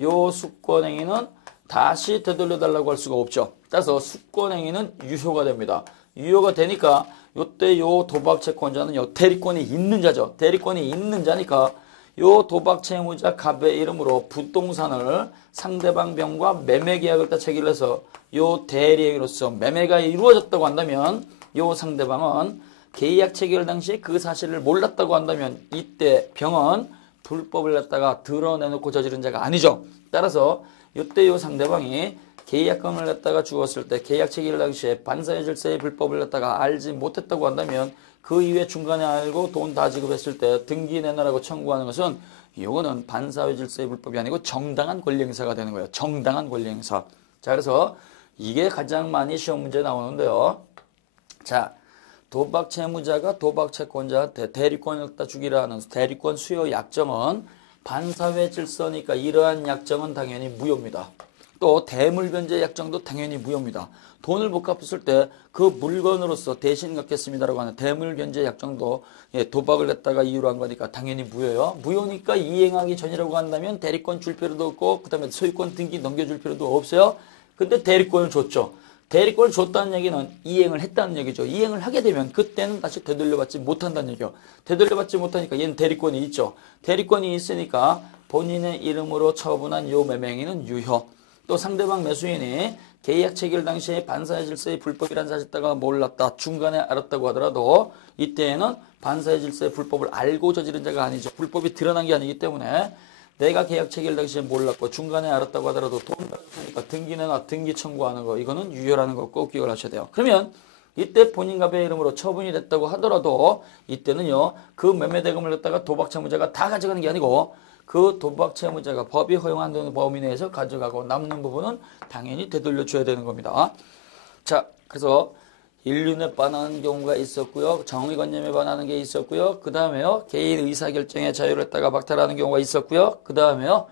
요 수권행위는 다시 되돌려달라고 할 수가 없죠. 따라서 수권행위는 유효가 됩니다. 유효가 되니까 요때 요 도박 채권자는요, 대리권이 있는 자죠. 대리권이 있는 자니까 요 도박 채무자 갑의 이름으로 부동산을 상대방 병과 매매 계약을 다 체결 해서 요 대리행위로서 매매가 이루어졌다고 한다면 요 상대방은 계약 체결 당시 그 사실을 몰랐다고 한다면 이때 병은 불법을 갖다가 드러내놓고 저지른 자가 아니죠. 따라서 이때 요 상대방이 계약금을 갖다가 주었을 때 계약 체결 당시에 반사회 질서의 불법을 갖다가 알지 못했다고 한다면 그 이후에 중간에 알고 돈 다 지급했을 때 등기 내놔라고 청구하는 것은 이거는 반사회 질서의 불법이 아니고 정당한 권리 행사가 되는 거예요. 정당한 권리 행사. 자, 그래서 이게 가장 많이 시험 문제 나오는데요. 자, 도박 채무자가 도박 채권자한테 대리권을 갖다 주기로 하는 대리권 수여 약정은 반사회 질서니까 이러한 약정은 당연히 무효입니다. 또 대물변제 약정도 당연히 무효입니다. 돈을 못 갚았을 때 그 물건으로서 대신 갚겠습니다라고 하는 대물변제 약정도 도박을 갖다가 이유로 한 거니까 당연히 무효예요. 무효니까 이행하기 전이라고 한다면 대리권 줄 필요도 없고 그 다음에 소유권 등기 넘겨줄 필요도 없어요. 근데 대리권을 줬죠. 대리권을 줬다는 얘기는 이행을 했다는 얘기죠. 이행을 하게 되면 그때는 다시 되돌려받지 못한다는 얘기죠. 되돌려받지 못하니까 얘는 대리권이 있죠. 대리권이 있으니까 본인의 이름으로 처분한 요 매매행위는 유효. 또 상대방 매수인이 계약 체결 당시에 반사회 질서의 불법이라는 사실다가 몰랐다, 중간에 알았다고 하더라도 이때에는 반사회 질서의 불법을 알고 저지른 자가 아니죠. 불법이 드러난 게 아니기 때문에 내가 계약 체결 당시에 몰랐고 중간에 알았다고 하더라도 돈 받으니까 등기내놔 등기 청구하는 거 이거는 유효라는 거 꼭 기억을 하셔야 돼요. 그러면 이때 본인 갑의 이름으로 처분이 됐다고 하더라도 이때는요, 그 매매 대금을 갖다가 도박 채무자가 다 가져가는 게 아니고 그 도박 채무자가 법이 허용하는 범위 내에서 가져가고 남는 부분은 당연히 되돌려 줘야 되는 겁니다. 자, 그래서 인륜에 반하는 경우가 있었고요. 정의관념에 반하는 게 있었고요. 그 다음에요, 개인 의사결정의 자유를 갖다가 박탈하는 경우가 있었고요. 그 다음에요,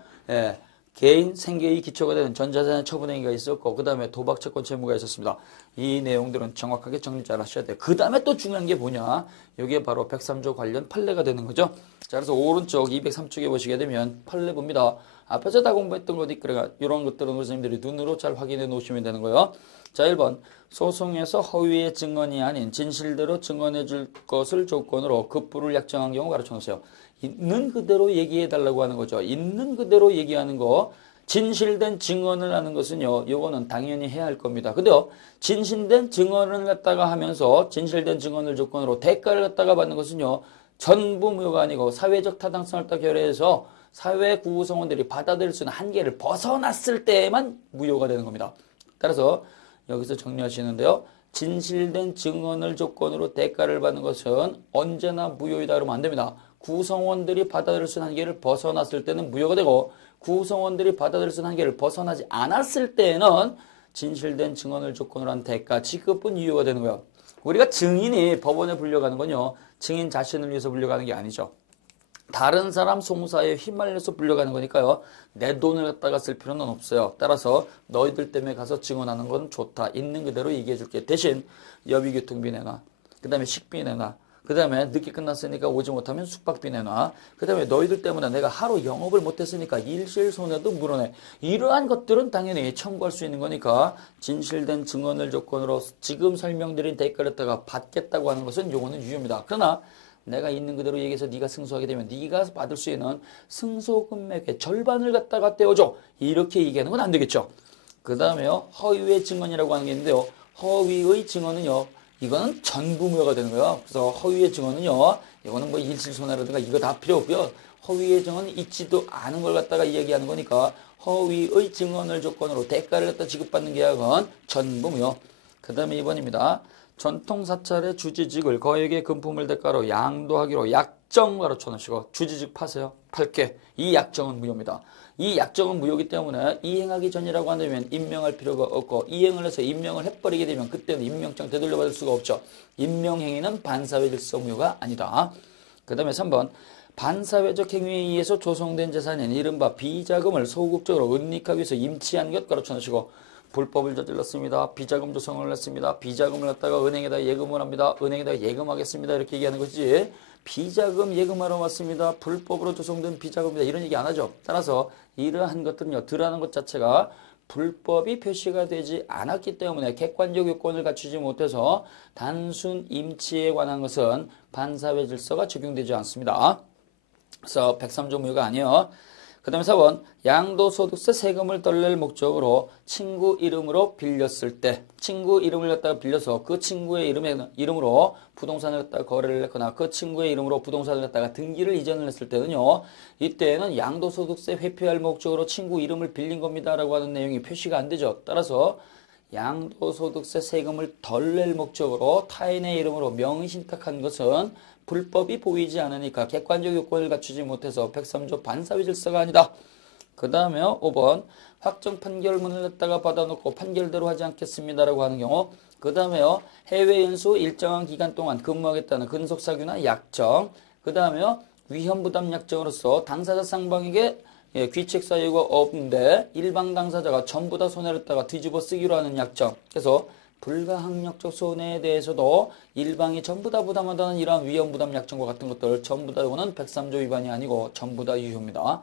개인 생계의 기초가 되는 전자산의 처분행위가 있었고, 그 다음에 도박채권 채무가 있었습니다. 이 내용들은 정확하게 정리 잘 하셔야 돼요. 그 다음에 또 중요한 게 뭐냐, 이게 바로 103조 관련 판례가 되는 거죠. 자, 그래서 오른쪽 203쪽에 보시게 되면 판례부입니다. 앞에서 다 공부했던 것이 그래가 이런 것들은 선생님들이 눈으로 잘 확인해 놓으시면 되는 거예요. 자, 1번 소송에서 허위의 증언이 아닌 진실대로 증언해 줄 것을 조건으로 급부를 약정한 경우 가르쳐 놓으세요. 있는 그대로 얘기해 달라고 하는 거죠. 있는 그대로 얘기하는 거 진실된 증언을 하는 것은요, 요거는 당연히 해야 할 겁니다. 근데요, 진실된 증언을 갖다가 하면서 진실된 증언을 조건으로 대가를 갖다가 받는 것은요, 전부 무효가 아니고 사회적 타당성을 딱 결해서 사회 구성원들이 받아들일 수 있는 한계를 벗어났을 때만 무효가 되는 겁니다. 따라서 여기서 정리하시는데요. 진실된 증언을 조건으로 대가를 받는 것은 언제나 무효이다 그러면 안 됩니다. 구성원들이 받아들일 수 있는 한계를 벗어났을 때는 무효가 되고 구성원들이 받아들일 수 있는 한계를 벗어나지 않았을 때는 진실된 증언을 조건으로 한 대가 지급은 유효가 되는 거예요. 우리가 증인이 법원에 불려가는 건요. 증인 자신을 위해서 불려가는 게 아니죠. 다른 사람 송사에 휘말려서 불려가는 거니까요. 내 돈을 갖다가 쓸 필요는 없어요. 따라서 너희들 때문에 가서 증언하는 건 좋다. 있는 그대로 얘기해 줄게. 대신 여비교통비 내놔. 그 다음에 식비 내놔. 그 다음에 늦게 끝났으니까 오지 못하면 숙박비 내놔. 그 다음에 너희들 때문에 내가 하루 영업을 못했으니까 일실손해도 물어내. 이러한 것들은 당연히 청구할 수 있는 거니까 진실된 증언을 조건으로 지금 설명드린 대가를 갖다가 받겠다고 하는 것은 요거는 유효입니다. 그러나 내가 있는 그대로 얘기해서 네가 승소하게 되면 네가 받을 수 있는 승소 금액의 절반을 갖다가 떼어줘. 이렇게 얘기하는 건 안 되겠죠. 그 다음에요. 허위의 증언이라고 하는 게 있는데요. 허위의 증언은요. 이거는 전부 무효가 되는 거예요. 그래서 허위의 증언은요. 이거는 뭐 일실손해라든가 이거 다 필요 없고요. 허위의 증언은 있지도 않은 걸 갖다가 이야기하는 거니까 허위의 증언을 조건으로 대가를 갖다 지급받는 계약은 전부 무효. 그 다음에 2번입니다. 전통사찰의 주지직을 거액의 금품을 대가로 양도하기로 약정 가르쳐 놓으시고 주지직 파세요. 팔게. 이 약정은 무효입니다. 이 약정은 무효이기 때문에 이행하기 전이라고 한다면 임명할 필요가 없고 이행을 해서 임명을 해버리게 되면 그때는 임명장 되돌려받을 수가 없죠. 임명행위는 반사회질서 무효가 아니다. 그 다음에 3번. 반사회적 행위에 의해서 조성된 재산인 이른바 비자금을 소극적으로 은닉하기 위해서 임치한 것 가르쳐 놓으시고 불법을 저질렀습니다. 비자금 조성을 했습니다. 비자금을 갖다가 은행에다 예금을 합니다. 은행에다 예금하겠습니다. 이렇게 얘기하는 것이지 비자금 예금하러 왔습니다. 불법으로 조성된 비자금이다. 이런 얘기 안 하죠. 따라서 이러한 것들은요. 드러나는 것 자체가 불법이 표시가 되지 않았기 때문에 객관적 요건을 갖추지 못해서 단순 임치에 관한 것은 반사회 질서가 적용되지 않습니다. 그래서 103조 무효가 아니에요. 그 다음에 4번 양도소득세 세금을 덜낼 목적으로 친구 이름으로 빌렸을 때 친구 이름을 갖다가 빌려서 그 친구의 이름으로 부동산을 갖다가 거래를 했거나 그 친구의 이름으로 부동산을 갖다가 등기를 이전을 했을 때는요. 이때는 양도소득세 회피할 목적으로 친구 이름을 빌린 겁니다 라고 하는 내용이 표시가 안 되죠. 따라서 양도소득세 세금을 덜 낼 목적으로 타인의 이름으로 명의신탁한 것은 불법이 보이지 않으니까 객관적 요건을 갖추지 못해서 103조 반사회 질서가 아니다. 그 다음에 5번 확정 판결문을 갖다가 받아놓고 판결대로 하지 않겠습니다라고 하는 경우 그 다음에요 해외 연수 일정한 기간 동안 근무하겠다는 근속사규나 약정 그 다음에요 위험부담 약정으로서 당사자 쌍방에게 귀책 사유가 없는데 일방 당사자가 전부 다 손해를 갖다가 뒤집어 쓰기로 하는 약정 그래서 불가항력적 손해에 대해서도 일방이 전부 다 부담한다는 이러한 위험부담 약정과 같은 것들 전부 다 이거는 103조 위반이 아니고 전부 다 유효입니다.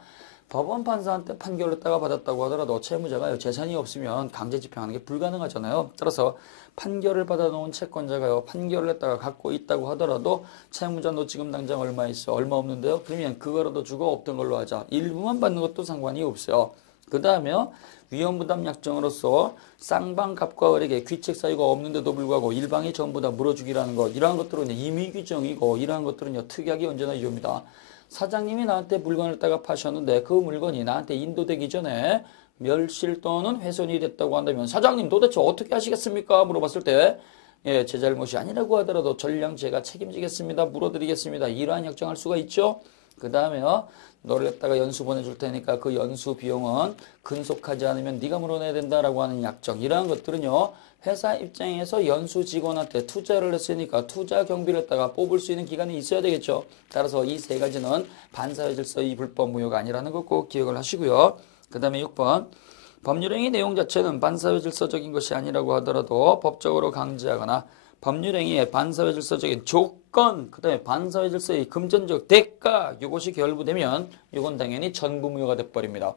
법원 판사한테 판결을 했다가 받았다고 하더라도 채무자가요 재산이 없으면 강제 집행하는 게 불가능하잖아요. 따라서 판결을 받아놓은 채권자가요 판결을 했다가 갖고 있다고 하더라도 채무자 너 지금 당장 얼마 있어? 얼마 없는데요? 그러면 그거라도 주고 없던 걸로 하자. 일부만 받는 것도 상관이 없어요. 그 다음에요 위험부담 약정으로서 쌍방 갑과 을에게 귀책 사유가 없는데도 불구하고 일방이 전부 다 물어주기라는 것 이러한 것들은 임의 규정이고 이러한 것들은요 특약이 언제나 유효입니다. 사장님이 나한테 물건을 갖다가 파셨는데 그 물건이 나한테 인도되기 전에 멸실 또는 훼손이 됐다고 한다면 사장님 도대체 어떻게 하시겠습니까? 물어봤을 때 예, 제 잘못이 아니라고 하더라도 전량 제가 책임지겠습니다. 물어드리겠습니다. 이러한 약정할 수가 있죠. 그 다음에요. 너를 갖다가 연수 보내줄 테니까 그 연수 비용은 근속하지 않으면 네가 물어내야 된다라고 하는 약정 이러한 것들은요. 회사 입장에서 연수 직원한테 투자를 했으니까 투자 경비를 갖다가 뽑을 수 있는 기간이 있어야 되겠죠. 따라서 이 세 가지는 반사회 질서의 불법 무효가 아니라는 거 꼭 기억을 하시고요. 그 다음에 6번 법률행위 내용 자체는 반사회 질서적인 것이 아니라고 하더라도 법적으로 강제하거나 법률행위의 반사회 질서적인 조건, 그 다음에 반사회 질서의 금전적 대가 이것이 결부되면 이건 당연히 전부 무효가 돼버립니다.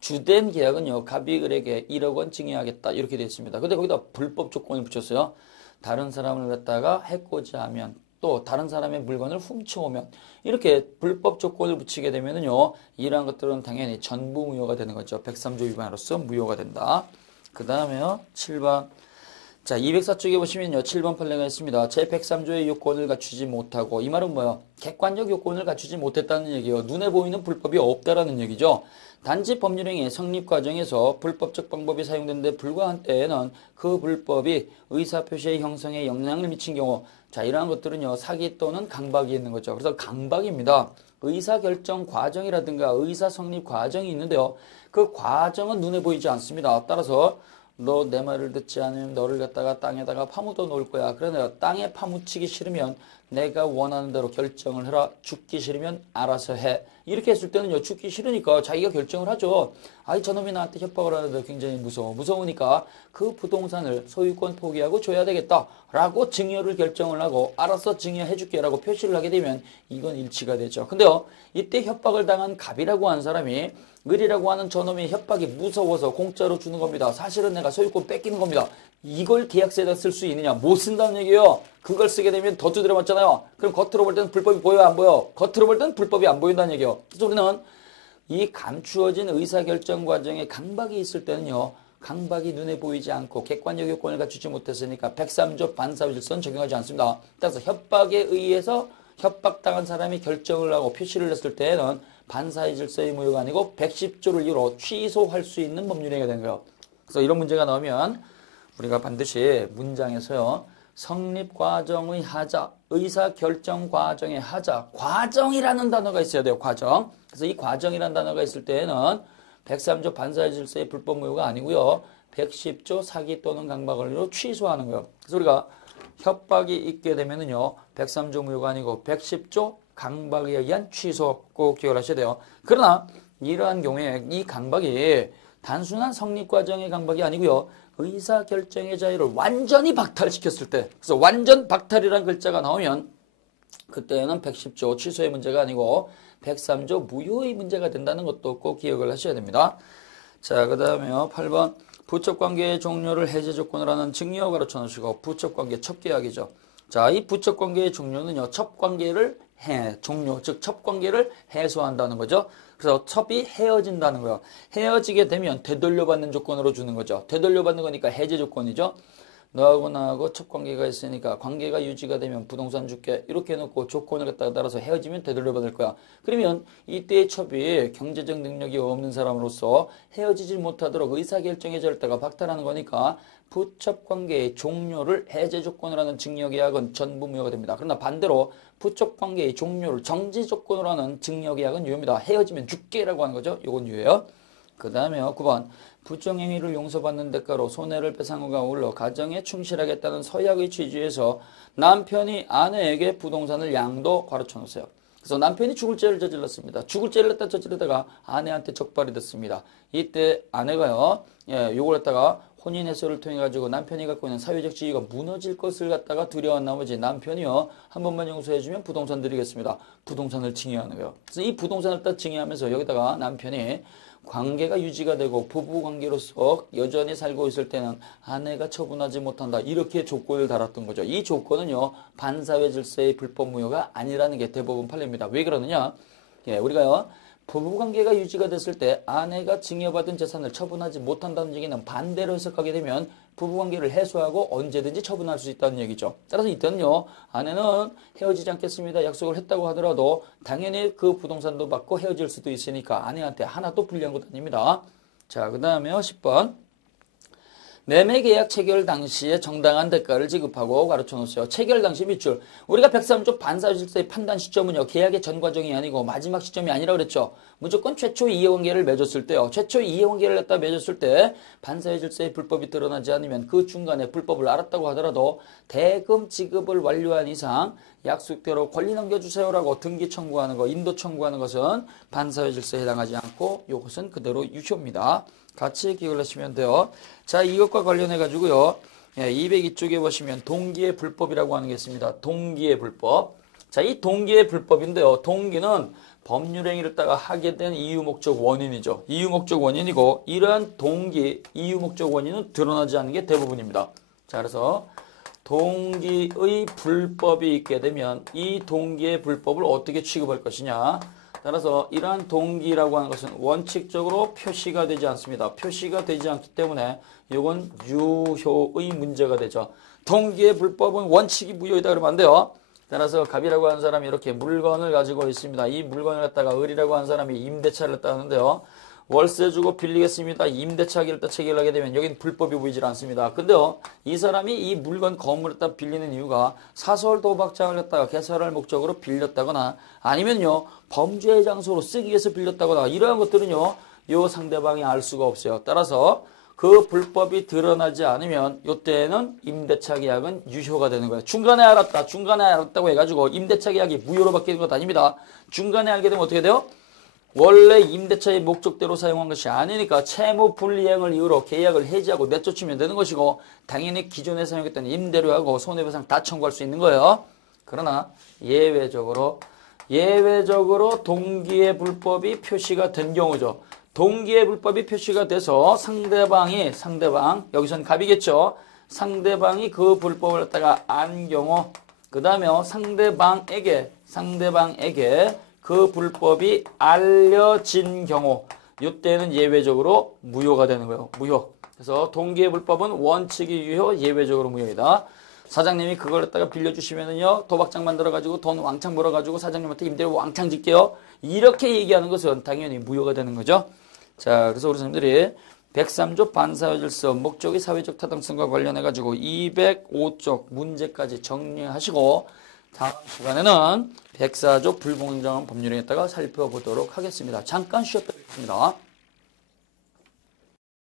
주된 계약은요. 갑이 을에게 1억 원 증여하겠다 이렇게 되어 있습니다. 근데 거기다 불법 조건을 붙였어요. 다른 사람을 갖다가 해코지 하면 또 다른 사람의 물건을 훔쳐오면 이렇게 불법 조건을 붙이게 되면은요 이러한 것들은 당연히 전부 무효가 되는 거죠. 103조 위반으로서 무효가 된다. 그 다음에요 7번 자 204쪽에 보시면요 7번 판례가 있습니다. 제103조의 요건을 갖추지 못하고 이 말은 뭐예요? 객관적 요건을 갖추지 못했다는 얘기예요. 눈에 보이는 불법이 없다라는 얘기죠. 단지 법률행위 성립 과정에서 불법적 방법이 사용된 데 불과한 때에는 그 불법이 의사표시의 형성에 영향을 미친 경우 자 이러한 것들은요 사기 또는 강박이 있는 거죠. 그래서 강박입니다. 의사결정 과정이라든가 의사 성립 과정이 있는데요. 그 과정은 눈에 보이지 않습니다. 따라서 너 내 말을 듣지 않으면 너를 갖다가 땅에다가 파묻어 놓을 거야. 그러나 땅에 파묻히기 싫으면 내가 원하는 대로 결정을 해라. 죽기 싫으면 알아서 해. 이렇게 했을 때는요. 죽기 싫으니까 자기가 결정을 하죠. 아이 저놈이 나한테 협박을 하는데 굉장히 무서워. 무서우니까 그 부동산을 소유권 포기하고 줘야 되겠다. 라고 증여를 결정을 하고 알아서 증여해 줄게 라고 표시를 하게 되면 이건 일치가 되죠. 근데요. 이때 협박을 당한 갑이라고 하는 사람이 을이라고 하는 저놈의 협박이 무서워서 공짜로 주는 겁니다. 사실은 내가 소유권 뺏기는 겁니다. 이걸 계약서에다 쓸 수 있느냐? 못 쓴다는 얘기예요. 그걸 쓰게 되면 더 두드려 맞잖아요. 그럼 겉으로 볼 때는 불법이 보여요? 안 보여? 겉으로 볼 때는 불법이 안 보인다는 얘기예요. 그래서 우리는 이 감추어진 의사결정 과정에 강박이 있을 때는요. 강박이 눈에 보이지 않고 객관적 요건을 갖추지 못했으니까 103조 반사회질서는 적용하지 않습니다. 따라서 협박에 의해서 협박당한 사람이 결정을 하고 표시를 했을 때에는 반사회 질서의 무효가 아니고 110조를 이유로 취소할 수 있는 법률행위가 되는 거예요. 그래서 이런 문제가 나오면 우리가 반드시 문장에서요. 성립 과정의 하자, 의사결정 과정의 하자, 과정이라는 단어가 있어야 돼요. 과정. 그래서 이 과정이라는 단어가 있을 때에는 103조 반사회 질서의 불법 무효가 아니고요. 110조 사기 또는 강박을 이유로 취소하는 거예요. 그래서 우리가 협박이 있게 되면은요. 103조 무효가 아니고 110조 강박에 의한 취소 꼭 기억을 하셔야 돼요. 그러나 이러한 경우에 이 강박이 단순한 성립 과정의 강박이 아니고요. 의사결정의 자유를 완전히 박탈시켰을 때 그래서 완전 박탈이라는 글자가 나오면 그때는 110조 취소의 문제가 아니고 103조 무효의 문제가 된다는 것도 꼭 기억을 하셔야 됩니다. 자, 그 다음에요. 8번 부척관계의 종료를 해제 조건으로 하는 증여 가르쳐 놓으시고 부척관계 첩계약이죠. 자, 이 부척관계의 종료는요. 첩관계를 종료, 즉 첩관계를 해소한다는 거죠. 그래서 첩이 헤어진다는 거예요. 헤어지게 되면 되돌려받는 조건으로 주는 거죠. 되돌려받는 거니까 해제 조건이죠. 너하고 나하고 첩관계가 있으니까 관계가 유지가 되면 부동산 줄게 이렇게 해놓고 조건을 갖다가 따라서 헤어지면 되돌려받을 거야. 그러면 이때의 첩이 경제적 능력이 없는 사람으로서 헤어지지 못하도록 의사결정의 절대가 박탈하는 거니까 부첩관계의 종료를 해제 조건으로 하는 증여계약은 전부 무효가 됩니다. 그러나 반대로 부첩관계의 종료를 정지 조건으로 하는 증여계약은 유효입니다. 헤어지면 죽게라고 하는 거죠. 이건 유효해요. 그 다음에요. 9번 부정행위를 용서받는 대가로 손해를 배상하고 아울러 가정에 충실하겠다는 서약의 취지에서 남편이 아내에게 부동산을 양도 가르쳐 놓으세요. 그래서 남편이 죽을 죄를 저질렀습니다. 죽을 죄를 갖다 저지르다가 아내한테 적발이 됐습니다. 이때 아내가요. 요걸 갖다가 혼인 해소를 통해 가지고 남편이 갖고 있는 사회적 지위가 무너질 것을 갖다가 두려워한 나머지 남편이요. 한 번만 용서해 주면 부동산 드리겠습니다. 부동산을 증여하는 거예요. 그래서 이 부동산을 딱 증여하면서 여기다가 남편이 관계가 유지가 되고 부부관계로서 여전히 살고 있을 때는 아내가 처분하지 못한다. 이렇게 조건을 달았던 거죠. 이 조건은요. 반사회 질서의 불법 무효가 아니라는 게 대법원 판례입니다. 왜 그러느냐? 우리가요. 부부관계가 유지가 됐을 때 아내가 증여받은 재산을 처분하지 못한다는 얘기는 반대로 해석하게 되면 부부관계를 해소하고 언제든지 처분할 수 있다는 얘기죠. 따라서 이때는요. 아내는 헤어지지 않겠습니다. 약속을 했다고 하더라도 당연히 그 부동산도 받고 헤어질 수도 있으니까 아내한테 하나도 불리한 것 아닙니다. 자, 그 다음에요. 10번. 매매계약 체결 당시에 정당한 대가를 지급하고 가르쳐 놓으세요. 체결 당시 밑줄. 우리가 103조 반사질서의 판단 시점은요. 계약의 전 과정이 아니고 마지막 시점이 아니라고 그랬죠. 무조건 최초 이해관계를 맺었을 때요. 최초 이해관계를 갖다 맺었을 때 반사회 질서의 불법이 드러나지 않으면 그 중간에 불법을 알았다고 하더라도 대금 지급을 완료한 이상 약속대로 권리 넘겨주세요라고 등기 청구하는 거, 인도 청구하는 것은 반사회 질서에 해당하지 않고 이것은 그대로 유효입니다. 같이 기억을 하시면 돼요. 자, 이것과 관련해 가지고요. 202쪽에 보시면 동기의 불법이라고 하는 게 있습니다. 동기의 불법. 자, 이 동기의 불법인데요. 동기는 법률행위를 따가 하게 된 이유, 목적, 원인이죠. 이유, 목적, 원인이고 이러한 동기, 이유, 목적, 원인은 드러나지 않는 게 대부분입니다. 자, 그래서 동기의 불법이 있게 되면 이 동기의 불법을 어떻게 취급할 것이냐. 따라서 이러한 동기라고 하는 것은 원칙적으로 표시가 되지 않습니다. 표시가 되지 않기 때문에 이건 유효의 문제가 되죠. 동기의 불법은 원칙이 무효이다 그러면 안 돼요. 따라서 갑이라고 하는 사람이 이렇게 물건을 가지고 있습니다. 이 물건을 갖다가 을이라고 하는 사람이 임대차를 갖다 하는데요. 월세 주고 빌리겠습니다. 임대차기를 또 체결하게 되면 여긴 불법이 보이질 않습니다. 근데요, 이 사람이 이 물건 건물을 갖다 빌리는 이유가 사설 도박장을 갖다가 개설할 목적으로 빌렸다거나 아니면요, 범죄의 장소로 쓰기 위해서 빌렸다거나 이러한 것들은요, 요 상대방이 알 수가 없어요. 따라서 그 불법이 드러나지 않으면 이때는 임대차 계약은 유효가 되는 거예요. 중간에 알았다고 해가지고 임대차 계약이 무효로 바뀌는 것 아닙니다. 중간에 알게 되면 어떻게 돼요? 원래 임대차의 목적대로 사용한 것이 아니니까 채무 불이행을 이유로 계약을 해지하고 내쫓으면 되는 것이고 당연히 기존에 사용했던 임대료하고 손해배상 다 청구할 수 있는 거예요. 그러나 예외적으로 동기의 불법이 표시가 된 경우죠. 동기의 불법이 표시가 돼서 상대방 여기선 갑이겠죠. 상대방이 그 불법을 갖다가 안 경우 그 다음에 상대방에게 그 불법이 알려진 경우 이때는 예외적으로 무효가 되는 거예요. 무효. 그래서 동기의 불법은 원칙이 유효, 예외적으로 무효이다. 사장님이 그걸 갖다가 빌려주시면은요, 도박장 만들어가지고 돈 왕창 벌어가지고 사장님한테 임대료 왕창 짓게요. 이렇게 얘기하는 것은 당연히 무효가 되는 거죠. 자, 그래서 우리 선생님들이 103조 반사회질서 목적의 사회적 타당성과 관련해가지고 205쪽 문제까지 정리하시고 다음 시간에는 104조 불공정한 법률에 있다가 살펴보도록 하겠습니다. 잠깐 쉬었다 가겠습니다.